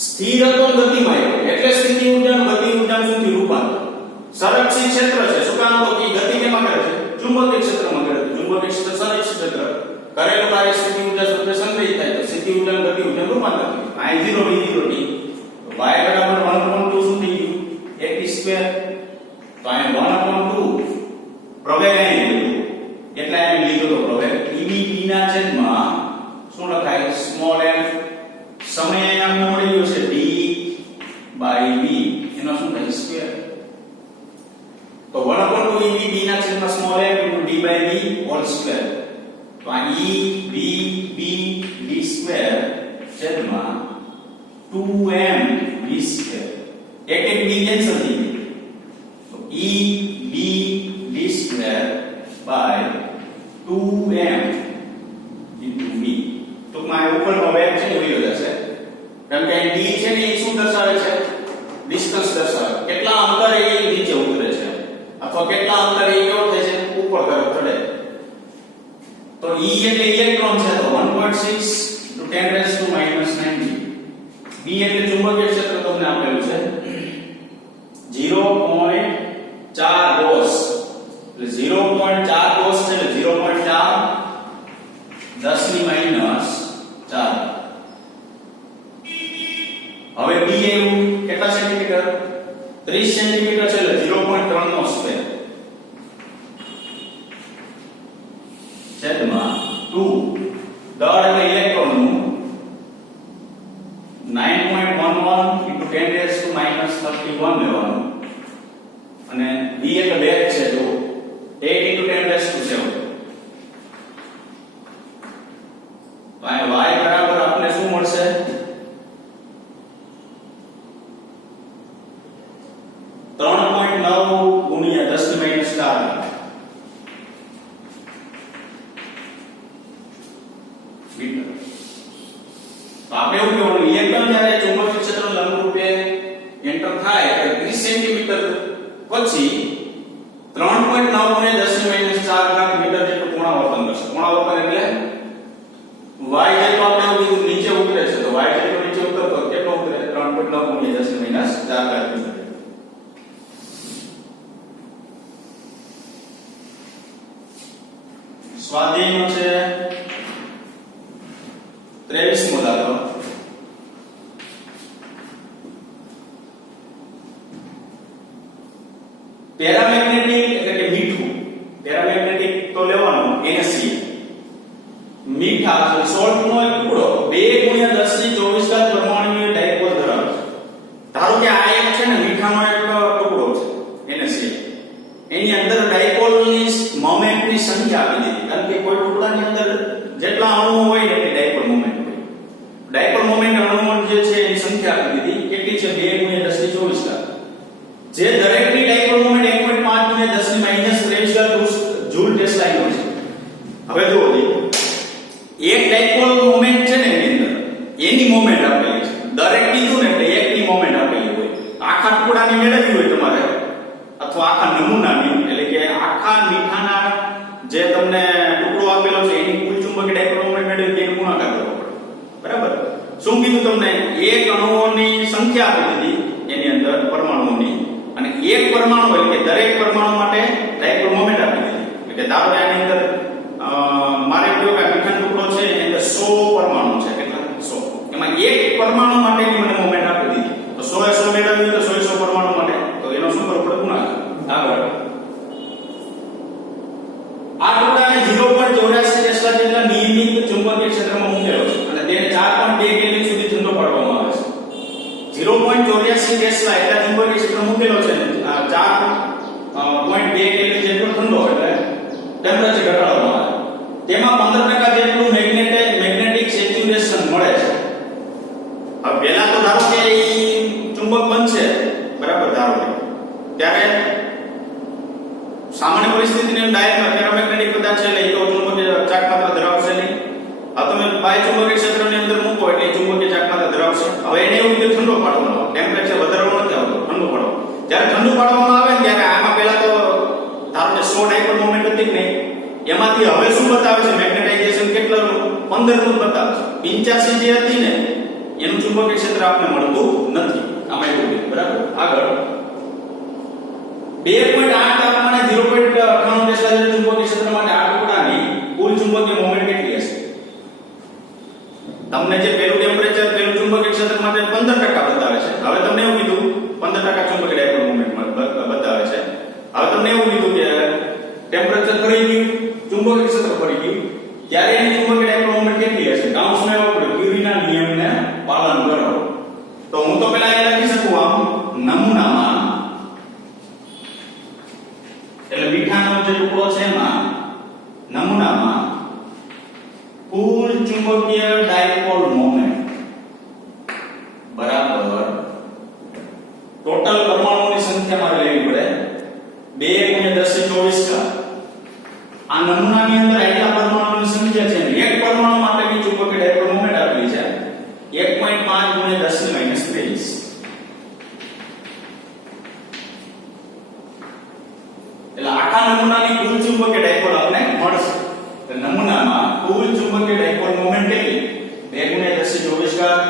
સ્થિર હતો ગતિમાં આવ્યો એટલે સ્થિતિ ઊર્જાનું ગતિ ઊર્જાનું શું થયું? રૂપાંતર. સંરક્ષિત ક્ષેત્ર છે. શું કામ? તો કે ગતિ કેમાં કરે છે? ચુંબકીય ક્ષેત્રમાં કરે છે. ચુંબકીય ક્ષેત્ર સંરક્ષિત ક્ષેત્ર. કરેલું કાર્ય સ્થિતિ ઊર્જા સ્વરૂપે સંગ્રહિત થાય તો સ્થિતિ ઊર્જાનું ગતિ ઊર્જાનું રૂપાંતર થાય. I0 V0t y બરાબર 1/2 શું થઈ ગયું? at². તો અહીંયા 1/2 પ્રવેગ અહીં લીધું એટલે અહીં લીધો તો પ્રવેગ ev t ના છેદમાં શું લખાય? Small m. સમય અહીંયા મળી ગયો છે d/v એનો શું થાય? સ્ક્વેર. તો 1/2 ev t ના છેદમાં small m d/v whole square. તો આ ev b d² છેદમાં 2m v². એક એક b કેન્સલ થઈ ગઈ. તો e b d² by 2m into v. તો માં ઉપરનો વેગ છે એ વયો જશે. કારણ કે d છે ને એ શું દર્શાવે છે? ડિસ્ટન્સ દર્શાવે. કેટલા અંતરે એ નીચે ઉતરે છે અથવા કેટલા અંતરે એ કેવો થાય છે? ઉપર તરફ ચડે. તો e એટલે ઇલેક્ટ્રોન છે તો 1.6 × 10⁻⁻⁹. b એટલે ચુંબકીય ક્ષેત્ર તમને આપેલું છે 0.4 ગોસ. એટલે 0.4 ગોસ છે એટલે 0.4 10⁻⁴. હવે b એવું કેટલા સેન્ટીમીટર? 30 સેન્ટીમીટર છે એટલે 0.3 નો સ્ક્વેર છેદમાં 2. દળ એટલે ઇલેક્ટ્રોનનું 9.11 × 10⁻31 લેવાનું અને v એટલે વેગ છે જો 8 × 10⁻7. તો આ y બરાબર આપણે શું મળશે? 3.9 × 10⁻⁴ મીટર. તો આપણે એવું કહેવાનું ઇલેક્ટ્રોન જ્યારે ચુંબકીય ક્ષેત્રના લંબરૂપે એન્ટર થાય એટલે 30 સેન્ટીમીટર પછી 3.9 × 10⁻⁴ મીટર જેટલું કોણાવર્તન કરશે. કોણાવર્તન એટલે y જેટલો આપણે એવું કીધું નીચે ઉતરે છે તો y જેટલો નીચે ઉતરતો કેટલો ઉતરે? 3.9 × 10⁻⁴ મીટર. સ્વાધ્યાયનો છે 23મો દાખલો. પેરામેગ્નેટિક એટલે કે મીઠું. પેરામેગ્નેટિક તો લેવાનું NaCl. મીઠા સોલ્ટનો એક ટુકડો 2 × 10⁻24 પરમાણુની ડાયપોલ ધરાવે છે. ધારો કે આ એક છે ને મીઠાનો એક ટુકડો છે NaCl. એની અંદર ડાયપોલની મોમેન્ટની સંખ્યા આપી દીધી. કારણ કે કોઈ ટુકડાની અંદર જેટલા અણુઓ હોય એટલી ડાયપોલ મોમેન્ટ હોય. ડાયપોલ મોમેન્ટ અણુઓ જે છે એની સંખ્યા આપી દીધી. કેટલી છે? 2 × 10⁻24. જે દરેકની ડાયપોલ મોમેન્ટ 1.5 × 10⁻23 જૂલ ટેસ્લાનો છે. હવે જુઓ એક ડાયપોલ મોમેન્ટ છે ને એની એની મોમેન્ટ આપેલી છે. દરેક કીધું ને એટલે એકની મોમેન્ટ આપેલી હોય. આખા ટુકડાની મેળવવી હોય તમારે અથવા આખા નમૂનાની એટલે કે આખા મીઠાના જે તમને ટુકડો આપેલો છે એની કુલ ચુંબકીય ડાયપોલ મોમેન્ટ મેળવી તેનો ગુણાકાર કરવો પડે. બરાબર? શું કીધું તમને? એક અણુઓની સંખ્યા આપી દીધી એની અંદર પરમાણુઓની અને એક પરમાણુ એટલે કે દરેક પરમાણુ માટે ડાયપોલ મોમેન્ટ આપી દીધી. એટલે કે ધારો કે આની અંદર મારે કયો કે મીઠાનો ટુકડો છે એની અંદર 100 પરમાણુ છે. કેટલા? 100. એમાં એક પરમાણુ માટેની મને મોમેન્ટ આપી દીધી. તો 100 એ 100 મેળવવી તો 100 એ 100 પરમાણુ માટે તો એનો શું કરવું પડે? ગુણાકાર. આગળ આ ટુકડાને 0.84 ટેસ્લા જેટલા નિયમિત ચુંબકીય ક્ષેત્રમાં મૂકેલો છે અને તેને 4.2 કેલ્વિન સુધી ઠંડો પાડવામાં આવે છે. 0.84 ટેસ્લા એટલા ચુંબકીય ક્ષેત્રમાં મૂકેલો છે. 4.2 કેલ્વિન જેટલો ઠંડો એટલે ટેમ્પરેચર ઘટાડવામાં આવે. તેમાં 15% જેટલું મેગ્નેટિક સેચ્યુરેશન મળે છે. હવે પહેલા તો ધારો કે ચુંબક બનશે, બરાબર? ધારો કે ત્યારે સામાન્ય પરિસ્થિતિની ડાયરેક્ટ ફેરોમેગ્નેટિક પદાર્થ છે એટલે તો ચુંબકીય ચાકમાત્રા ધરાવશે નહીં. આ તમે બાહ્ય ચુંબકીય ક્ષેત્રની અંદર મૂકો એટલે ચુંબકીય ચાકમાત્રા ધરાવશે. હવે એને એવું કે ઠંડો પાડવાનો, ટેમ્પરેચર વધારવાનું નથી આવતું, ઠંડો પાડો. જ્યારે ઠંડુ પાડવામાં આવે ને ત્યારે આમાં પહેલા તો ધારો કે 100 ડાયપોલ મોમેન્ટ હતી કે નહીં, એમાંથી હવે શું બતાવે છે? મેગ્નેટાઇઝેશન કેટલાનું? 15 નું બતાવે છે. 85 જે હતી ને એનું ચુંબકીય ક્ષેત્ર આપને મળતું નથી. આમાં એવું છે, બરાબર? આગળ 2.8 તાપમાને 0.98 ટેસ્લા જેટલું ચુંબકીય ક્ષેત્ર માટે આ ટુકડાની કુલ ચુંબકીય મોમેન્ટ કેટલી હશે? તમને જે પહેલું ટેમ્પરેચર પહેલું ચુંબકીય ક્ષેત્ર માટે 15% બતાવે છે. હવે તમને એવું કીધું 15% ચુંબકીય ડાયપોલ મોમેન્ટ બતાવે છે. હવે તમને એવું કીધું કે ટેમ્પરેચર ફરી ગયું, ચુંબકીય ક્ષેત્ર ફરી ગયું, ત્યારે એની ચુંબકીય ડાયપોલ મોમેન્ટ કેટલી હશે? કાઉન્સમાં એવું પડે ક્યુરીના નિયમને પાલન કરો. તો હું તો પહેલા એ લખી શકું આમ નમૂનામાં એટલે મીઠાનો જે ટુકડો છે એમાં નમૂનામાં કુલ ચુંબકીય ડાયપોલ મોમેન્ટ બરાબર ટોટલ પરમાણુઓની સંખ્યા મારે લેવી પડે 2 * 1024 આ નમૂનાની અંદર આટલા પરમાણુઓની સંખ્યા છે ને એક પરમાણુ માટેની ચુંબકીય ડાયપોલ મોમેન્ટ આપેલી છે 1.5 * 10 - 23. એટલે આખા નમૂનાની કુલ ચુંબકીય ડાયપોલ આપને મળશે. તો નમૂનામાં કુલ ચુંબકીય ડાયપોલ મોમેન્ટ કેટલી? 2 * 1024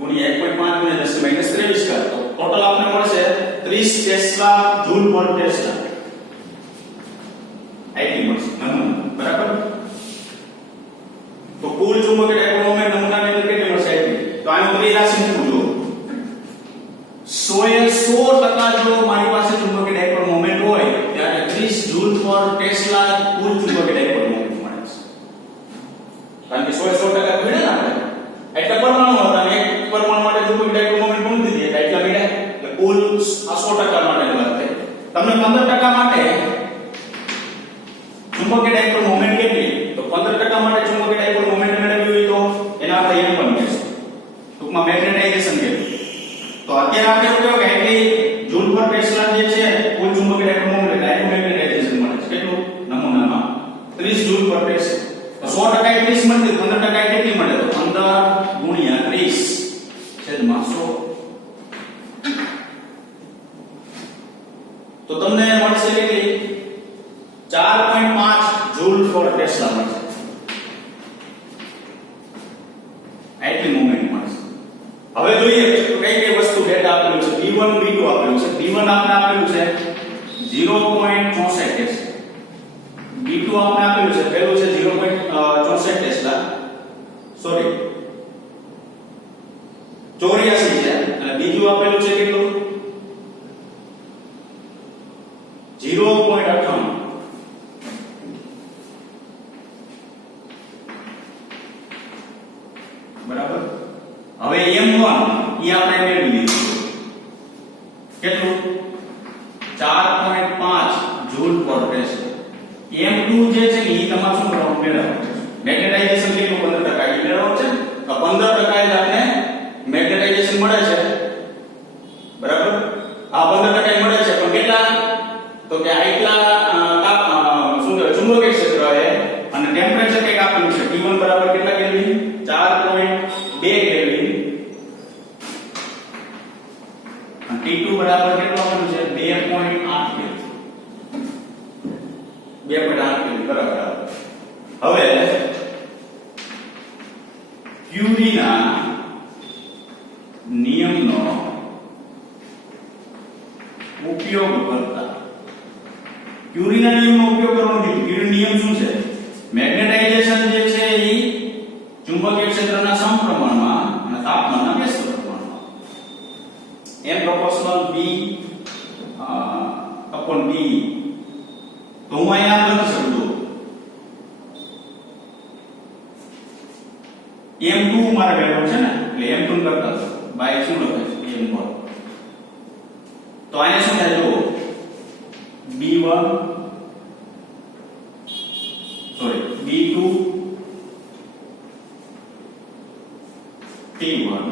1.5 * 10 - 23 તો ટોટલ આપને મળશે 30 ટેસ્લા જૂલ પર ટેસ્લા. આટલી મળશે નમૂના, બરાબર? તો કુલ ચુંબકીય ડાયપોલ મોમેન્ટ નમૂનાની અંદર કેટલી મળશે? આટલી. તો આનો બધી રાશિ મૂકજો. 100 એ 100% જો મારી પાસે ચુંબકીય ડાયપોલ મોમેન્ટ હોય ત્યારે 30 જૂલ પર ટેસ્લા કુલ ચુંબકીય ડાયપોલ મોમેન્ટ મળે છે. કારણ કે 100 એ 100% મળે ને આપણે એટલે પરમાણુ હતા અને એક પરમાણુ માટે ચુંબકીય ડાયપોલ મોમેન્ટ ગણી દીધી એટલે મળ્યા. એટલે કુલ આ 100% માટેની વાત થઈ. તમને 15% માટે ચુંબકીય ડાયપોલ મોમેન્ટ કેટલી? તો 15% માટે ચુંબકીય ડાયપોલ મોમેન્ટ મેળવવી હોય તો એના આપણે એમ પણ કહેશું ટૂંકમાં મેગ્નેટાઇઝેશન કેટલું. તો અત્યારે આપણે એવું કહેવાય કે એટલી જૂલ પર ટેસ્લા જે છે કુલ ચુંબકીય ડાયપોલ મોમેન્ટ ડાયપોમેગ્નેટાઇઝેશન મળે છે. કેટલું? નમૂનામાં 30 જૂલ પર ટેસ્લા. તો 100% 30 મળે 15% કેટલી મળે? તો 15 * 30 છેદમાં 100. તો તમને મળશે કેટલી? 4.5 જૂલ પર ટેસ્લા મળશે. આટલી મોમેન્ટ મળશે. હવે જોઈએ કઈ કઈ વસ્તુ ડેટા આપેલું છે. B1 B2 આપેલું છે. B1 આપને આપેલું છે 0.64 ટેસ્લા. B2 આપને આપેલું છે પહેલું છે 0.64 ટેસ્લા. સોરી 84 છે અને બીજું આપેલું છે કેટલું? 0.98. બરાબર. હવે M1 ઈ આપણે મેળવી લીધું. કેટલું? 4.5 જૂલ પર ટેસ્લા. M2 જે છે ઈ તમારે શું કરવાનું? મેળવવાનું છે. મેગ્નેટાઇઝેશન કેટલું? 15% ઈ મેળવવાનું છે. તો 15% જ આપણે મેગ્નેટાઇઝેશન મળે છે. બરાબર. આ 15% મળે છે પણ કેટલા? તો કે આટલા શું કહેવાય ચુંબકીય ક્ષેત્ર છે અને ટેમ્પરેચર કંઈક આપેલું છે T1 બરાબર કેટલા કેલ્વિન? 4.2 કેલ્વિન હવે ક્યુરીના નિયમનો ઉપયોગ કરતા ક્યુરીના નિયમનો ઉપયોગ કરવાનો કીધું. ક્યુરી નિયમ શું છે? મેગ્નેટાઇઝેશન જે છે એ ચુંબકીય ક્ષેત્રના સમપ્રમાણમાં અને તાપમાનના વ્યસ્ત પ્રમાણમાં m proportional b upon t. તો હું અહીંયા લખી શકું છું m2 મારે વેલ્યુ છે ને એટલે m2 કરતા બાય શું લખે છે m1. તો અહીંયા શું થાય જો b1 sorry b2 t1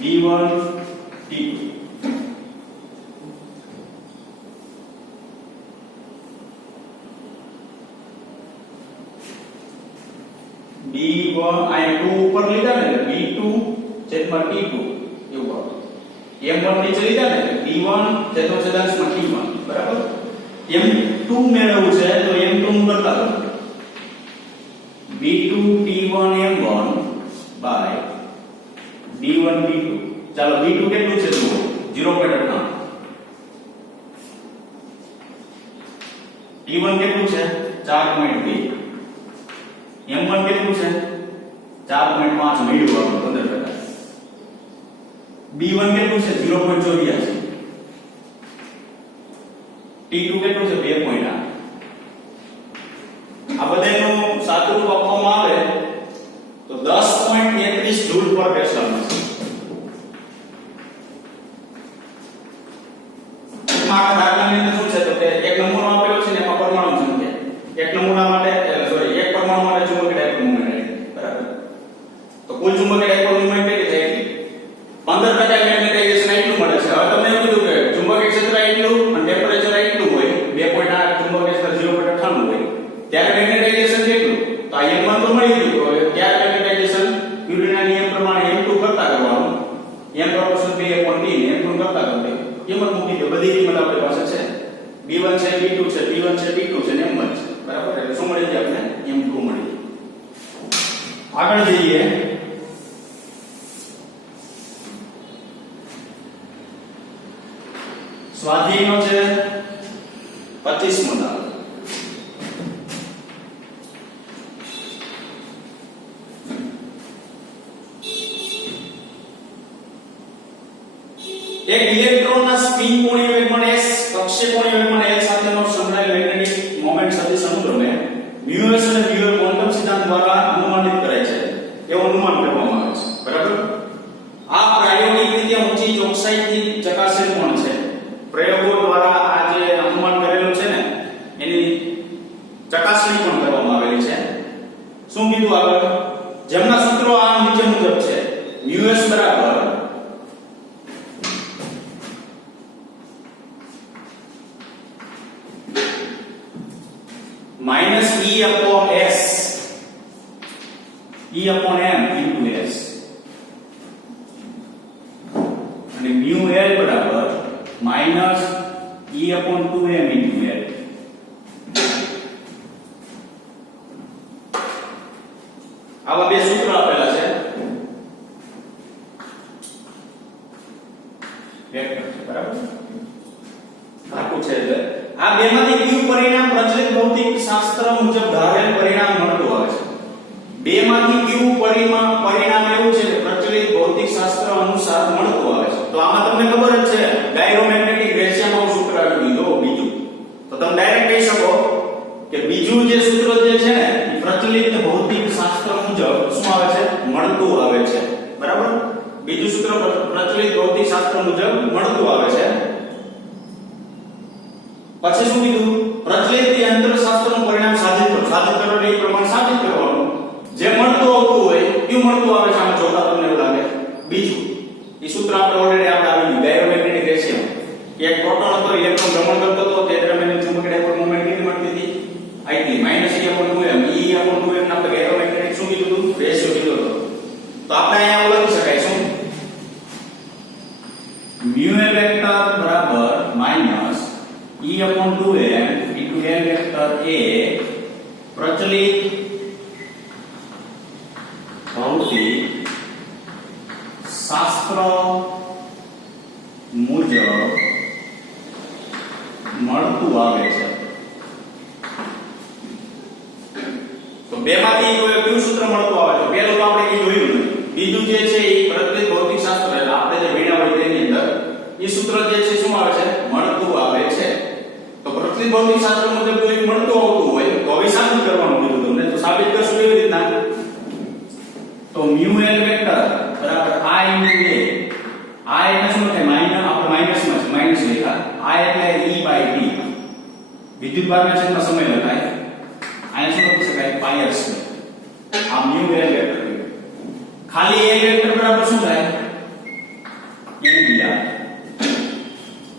b1 t2 b1 આયા 2 ઉપર લીધા ને b2 છેદમાં t2 એવું આવે. m1 નીચે લીધા ને b1 છેદમાં t1 બરાબર. m2 મેળવવું છે તો m2 નું કરતા રહો b2 t1 m1 by b1 b2. ચાલો b2 કેટલું છે જુઓ 0.8. t1 કેટલું છે 4.2. m1 કેટલું છે 4.5 મેળવ્યું આપણે 15%. b1 કેટલું છે 0.84. t2 કેટલું છે 2.8. આ બધાનું સાદું રૂપ આપવામાં આવે તો 10.33 જૂલ પર પેસ્કલ મળશે. આ દાખલાની અંદર શું છે તો કે એક નમૂનો આપેલો છે ને એમાં પરમાણુ સંખ્યા એક નમૂના માટે સોરી એક પરમાણુ માટે ચુંબકીય ડાયપોલ મોમેન્ટ બરાબર. તો કુલ ચુંબકીય ડાયપોલ મોમેન્ટ કેટલી થાય 15% મેગ્નેટાઇઝેશન એટલું મળે છે. હવે તમને એવું કીધું કે ચુંબકીય ક્ષેત્ર એટલું અને ટેમ્પરેચર એટલું હોય 2.8 ચુંબકીય ક્ષેત્ર 0.98 હોય ત્યારે મેગ્નેટાઇઝેશન કેટલું તો આ m1 તો મળી ગયું. હવે ત્યારે મેગ્નેટાઇઝેશન ક્યુરીના નિયમ પ્રમાણે m2 કરતા કરવાનું m proportional b upon t ને m2 કરતા કરવાનું કિંમત મૂકી દો. બધી કિંમત આપણી પાસે છે b1 છે b2 છે b1 છે b2 છે ને m1 છે બરાબર. એટલે શું મળી જાય આપણે m2 મળી જાય. આગળ જઈએ સ્વાધ્યાયનો છે 25મો દાખલો. એક ઇલેક્ટ્રોનના સ્પિન કોણીય વેગમાન s પ્રક્ષેપણીય વેગમાન l સાથેનો સંકળાયેલ મેગ્નેટિક મોમેન્ટ સદિશ અનુક્રમે μs અને μl ક્વોન્ટમ સિદ્ધાંત દ્વારા અનુમાનિત કરાય છે એવું અનુમાન કરવામાં આવે છે બરાબર. આ પ્રાયોગિક રીતે ઊંચી ચોકસાઈથી ચકાસેલ પણ છે. પ્રયોગો દ્વારા આ જે અનુમાન કરેલું છે ને એની ચકાસણી પણ કરવામાં આવેલી છે. શું કીધું આગળ જેમના સૂત્રો આ નીચે મુજબ છે μs બરાબર minus e upon s e upon m into s અને mu l બરાબર minus e upon 2m into l. આવા બે સૂત્ર આપેલા છે વેક્ટર છે બરાબર. આખું છે એટલે આ બેમાંથી કયું પરિણામ પ્રચલિત ભૌતિક શાસ્ત્ર મુજબ ધારેલ પરિણામ મળતું આવે છે. બેમાંથી કયું પરિણામ એવું છે કે પ્રચલિત ભૌતિક શાસ્ત્ર અનુસાર મળતું આવે છે. તો આમાં તમને ખબર જ છે ડાયરોમેગ્નેટિક રેશિયામાં સૂત્ર આવ્યું જો બીજું તો તમે ડાયરેક્ટ કહી શકો કે બીજું જે સૂત્ર જે છે ને પ્રચલિત ભૌતિક શાસ્ત્ર મુજબ શું આવે છે મળતું આવે છે બરાબર. બીજું સૂત્ર પ્રચલિત ભૌતિક શાસ્ત્ર મુજબ મળતું આવે છે. પછી શું કીધું પ્રચલિત યંત્ર શાસ્ત્રનું પરિણામ સાબિત કરવાનું એ પ્રમાણે સાબિત કરવાનું જે મળતું આવતું હોય કયું મળતું આવે છે આમાં જોતા તમને એવું લાગે. બીજું એ સૂત્ર આપણે ઓલરેડી આપણે આવી ડાયરોમેગ્નેટિક રેશિયો કે એક પ્રોટોન હતો ઇલેક્ટ્રોન ભ્રમણ કરતો હતો તે દરમિયાન ચુંબકીય ડાયપોલ મોમેન્ટ કેટલી મળતી હતી આટલી -e/2m e/2m આપણે ડાયરોમેગ્નેટિક શું કીધું હતું રેશિયો કીધો હતો. તો આપણે અહીંયા લખી શકાય શું mu l વેક્ટર બરાબર -e/2m into l vector a પ્રચલિત ભૌતિક શાસ્ત્ર મુજબ મળતું આવે છે. તો બેમાંથી કયું સૂત્ર મળતું આવે છે? પહેલું તો આપણે કઈ જોયું નથી. બીજું જે છે એ પ્રચલિત ભૌતિક શાસ્ત્ર એટલે આપણે જે ભણ્યા હોય તેની અંદર એ સૂત્ર જે છે શું આવે છે? મળતું આવે છે. તો પ્રચલિત ભૌતિક શાસ્ત્ર મુજબ જો એક મળતું આવતું હોય તો હવે સાબિત કરવાનું કીધું તમને. તો સાબિત કરશું કેવી રીતના? તો mu l વેક્ટર બરાબર I * a. I એટલે શું થાય? માઈનસ, આપણે માઈનસમાં છે, માઈનસ લખ્યા. I એટલે E/t. વિદ્યુતભારના છેદમાં સમય લખાય. અહીંયા શું લખી શકાય? πr². આ mu l વેક્ટર. ખાલી l વેક્ટર બરાબર શું થાય? mdr.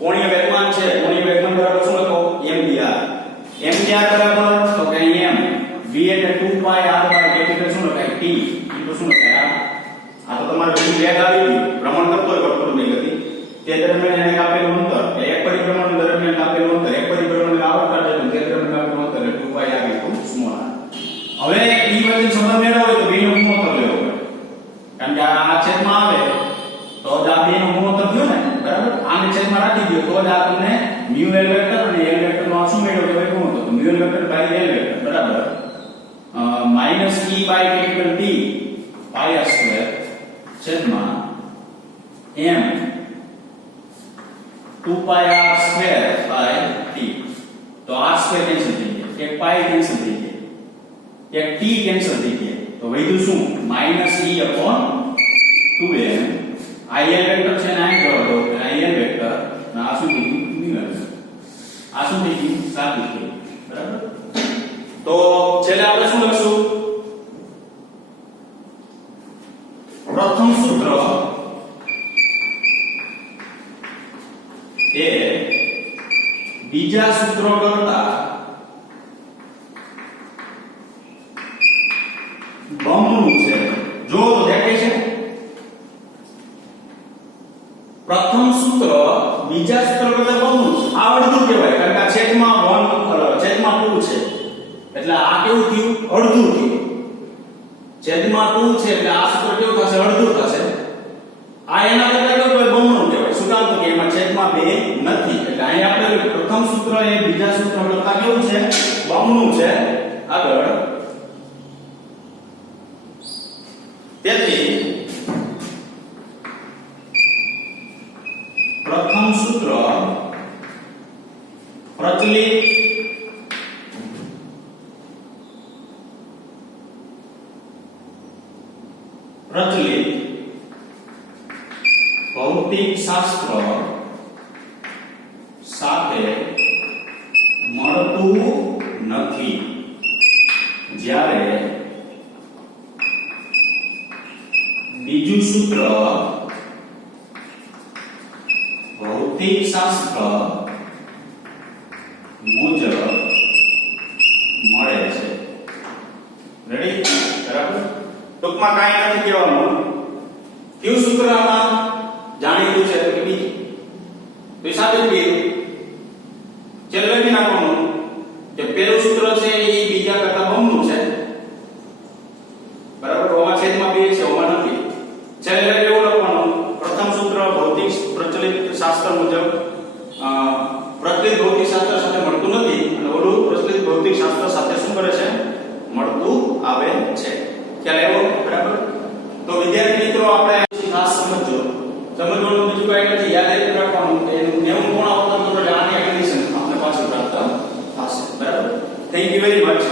કોણીય વેગમાન છે, કોણીય વેગમાન બરાબર શું લખો? mdr. mdr બરાબર તો કે m v એટલે 2πr/કેપિટલ શું લખાય? t ઇન્ટુ શું લખાય? આ તો તમારે વેગ આવી ગયું. ભ્રમણ કરતો હોય વર્તુળની ગતિ તે દરમિયાન એને કાપેલું અંતર, એક પરિભ્રમણ દરમિયાન કાપેલું અંતર, એક પરિભ્રમણ આવર્તન છે તે દરમિયાન કાપેલું અંતર એટલે 2πr ઇન્ટુ સ્મોલ r. હવે e વચ્ચે સંબંધ મેળવવો હોય તો b નો ગુણોત્તર લેવો પડે. કારણ કે આ છેદમાં આવે તો જ આ બે નો ગુણોત્તર થયો ને, બરાબર? આને છેદમાં રાખી દો તો જ આ તમને mu l વેક્ટર અને l વેક્ટર નો શું મેળવો કહેવાય? ગુણોત્તર. તો mu l vector by l vector બરાબર minus e by capital t πr² છેદમાં m 2πr² બાય t. તો r² કેન્સલ થઈ ગયા, એક પાઈ કેન્સલ થઈ ગયા, એક t કેન્સલ થઈ ગયા. તો વધ્યું શું? -e/2m. il વેક્ટર છે ને અહીં જોડો તો il વેક્ટર અને આ શું થઈ ગયું? mu l. આ શું થઈ ગયું? સાબિત થઈ ગયું. બરાબર? તો છેલ્લે આપણે શું લખશું? પ્રથમ સૂત્ર એ બીજા સૂત્ર કરતા બમણું છે. જો તો દેખાય છે? પ્રથમ સૂત્ર બીજા સૂત્ર કરતા બમણું છે. આ અડધું કહેવાય કારણ કે આ છેદમાં 1 છેદમાં 2 છે. એટલે આ કેવું થયું? અડધું થયું. છેદમાં 2 છે એટલે આ સૂત્ર કેવું થશે? અડધું થશે. આ એના કરતા કેવું હોય? બમણું કહેવાય. શું કામ? તો કે એમાં છેદમાં 2 નથી. એટલે અહીં આપણે પ્રથમ સૂત્ર એ બીજા સૂત્ર કરતા કેવું છે? બમણું છે. આગળ તેથી પ્રથમ સૂત્ર પ્રચલિત ભૌતિક શાસ્ત્ર સાથે મળતું નથી. જ્યારે બીજું સૂત્ર ભૌતિક શાસ્ત્ર મુજબ મળે છે. રેડી? બરાબર? ટૂંકમાં કાંઈ નથી કહેવાનું. કયું સૂત્ર આમાં જાણીતું છે? તો કે બીજું. તો એ સાબિત કર્યું. ચલો લખી નાખવાનું કે પહેલું સૂત્ર છે એ બીજા કરતા બમણું છે. બરાબર? ઓમાં છેદમાં 2 છે, ઓમાં નથી. ચલો એવું લખવાનું પ્રથમ સૂત્ર ભૌતિક પ્રચલિત શાસ્ત્ર મુજબ પ્રચલિત ભૌતિક શાસ્ત્ર સાથે મળતું નથી અને ઓલું પ્રચલિત ભૌતિક શાસ્ત્ર સાથે શું કરે છે? મળતું આવે છે. ખ્યાલ આવ્યો? બરાબર? તો વિદ્યાર્થી મિત્રો આપણે ખાસ સમજો. સમજવાનું બીજું કઈ નથી, યાદ રાખવાનું કે 90 ગુણ આવતા તો આની કન્ડિશન આપણે પાછું પ્રાપ્ત થશે. બરાબર? Thank you very much.